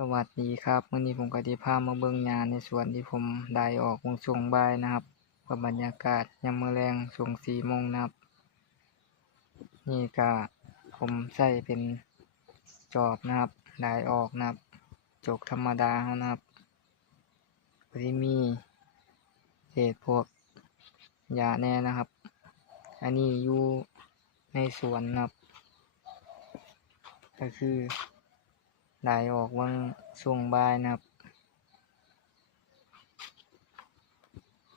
สวัสดีครับมื้อนี้ผมก็สิพามาเบิ่งหญ้าในสวนที่ผมได้ออกวงช่วงบายนะครับกับบรรยากาศยามมื้อแลงช่วง4โมงนะครับ นี่ก็ผมใช้เป็นจอบนะครับได้ออกนะครับจกธรรมดาเรานะครับก็สิมีเศษพวกหญ้าแน่นะครับ อันนี้อยู่ในสวนนะครับ ก็คือ ได้ออกวังช่วงบ่ายนะครับ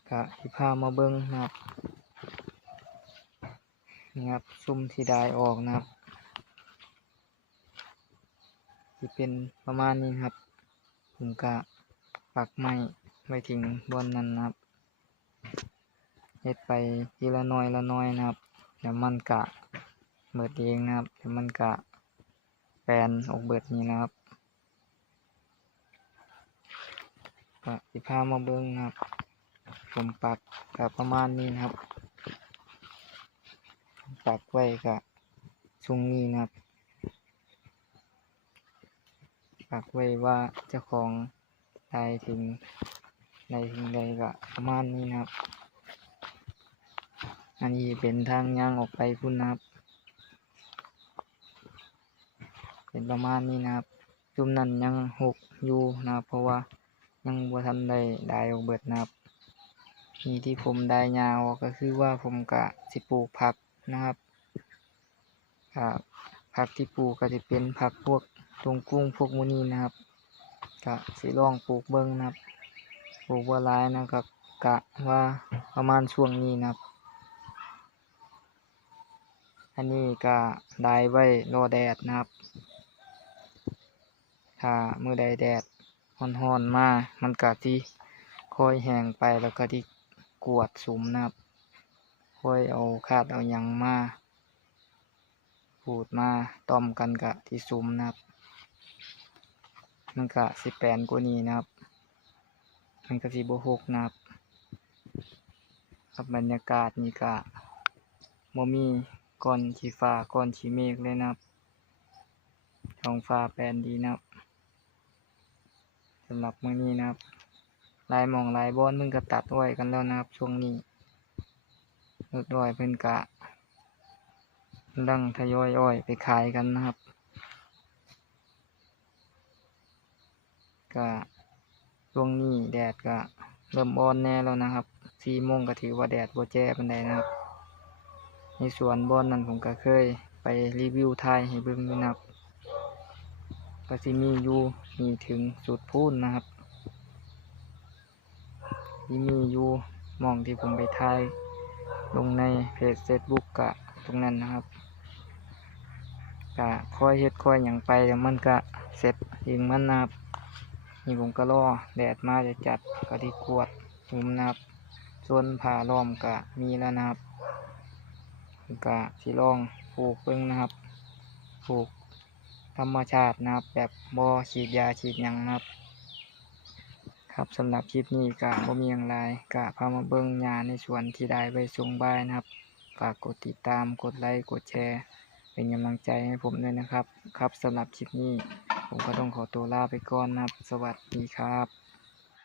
ก็สิพามาเบิ่งนะครับนี่ครับซุ่มที่ได้ออกนะครับสิเป็นประมาณนี้ครับ ผมก็ปักไม้ไว้ถึงบนนั้นนะครับเฮ็ดไปทีละน้อยละน้อยนะครับเดี๋ยวมันกะเบิดเองนะครับเดี๋ยวมันกะแปลนออกเบิดนี้นะครับ ก็สิพามาเบิ่งนะครับ ผมปักก็ประมาณนี้นะครับ ปักไว้ก็ช่วงนี้นะครับ ปักไว้ว่าเจ้าของได้ถึงใดถึงใดก็ประมาณนี้นะครับ อันนี้เป็นทางย่างออกไปพุ่นนะครับ เป็นประมาณนี้นะครับจุ่มนั้นยังหกอยู่นะเพราะว่า ยังบ่ทันได้ได้ออกเบิดนะครับนี่ที่ผมได้ยาออกก็คือว่าผมก็สิปลูกผักนะครับผักที่ปลูกก็จะเป็นผักพวกตวงกุ้งพวกมูนีนะครับก็สิลองปลูกเบิ่งนะครับปลูกบ่หลายนะครับกะว่าประมาณช่วงนี้นะครับ อันนี้ก็ได้ไว้รอแดดนะครับถ้ามือใดแดด ร้อนๆมา มันก็สิค่อยแห้งไปแล้วก็ที่กวดสุมนะครับค่อยเอาคาดเอายังมาขูดมาต้อมกันกะที่สุมนะครับ มันก็สิแปนกว่านี้นะครับ มันก็สิบหกนะครับครับบรรยากาศนี่ก็บ่มีก้อนสีฟ้าก้อนสีเมฆเลยนะครับท้องฟ้าแปลนดีนะครับ สำหรับมื้อนี้นะครับลายมองลายบอนเพิ่นก็ตัดอ้อยกันแล้วนะครับ ช่วงนี้รถอ้อยเพิ่นก็กำลังทยอยอ้อยไปขายกันนะครับก็ช่วงนี้แดดก็เริ่มอ่อนแน่แล้วนะครับสี่โมงก็ถือว่าแดดโบแจ้ปานใดนะครับ ในสวนบอนนั้นผมก็เคยไปรีวิวถ่ายให้เบิ่งอยู่นะครับ ก็สิมีอยู่มีถึงสุดพูนนะครับที่มีอยู่มองที่ผมไปถ่ายลงในเพจ Facebook กะตรงนั้นนะครับกะค่อยเฮ็ดค่อยหยังไปเดี๋ยวมันก็เสร็จเองมันนะครับนี่ผมก็รอแดดมาจะจัดก็ที่กวดหุมนะครับส่วนผ่าล้อมกะมีแล้วนะครับกะสิลองปลูกเบิ่งนะครับปลูก ธรรมชาตินะครับ แบบบอฉีดยาฉีดยังนะครับ ครับสำหรับคลิปนี้ก็บ่มีอยังไรก็พามาเบิ้งหญ้าในสวนที่ได้ไว้ส่งบ่ายนะครับฝากกดติดตามกดไลค์กดแชร์ เป็นกำลังใจให้ผมด้วยนะครับ ครับสำหรับคลิปนี้ ผมก็ต้องขอตัวลาไปก่อนนะครับ สวัสดีครับ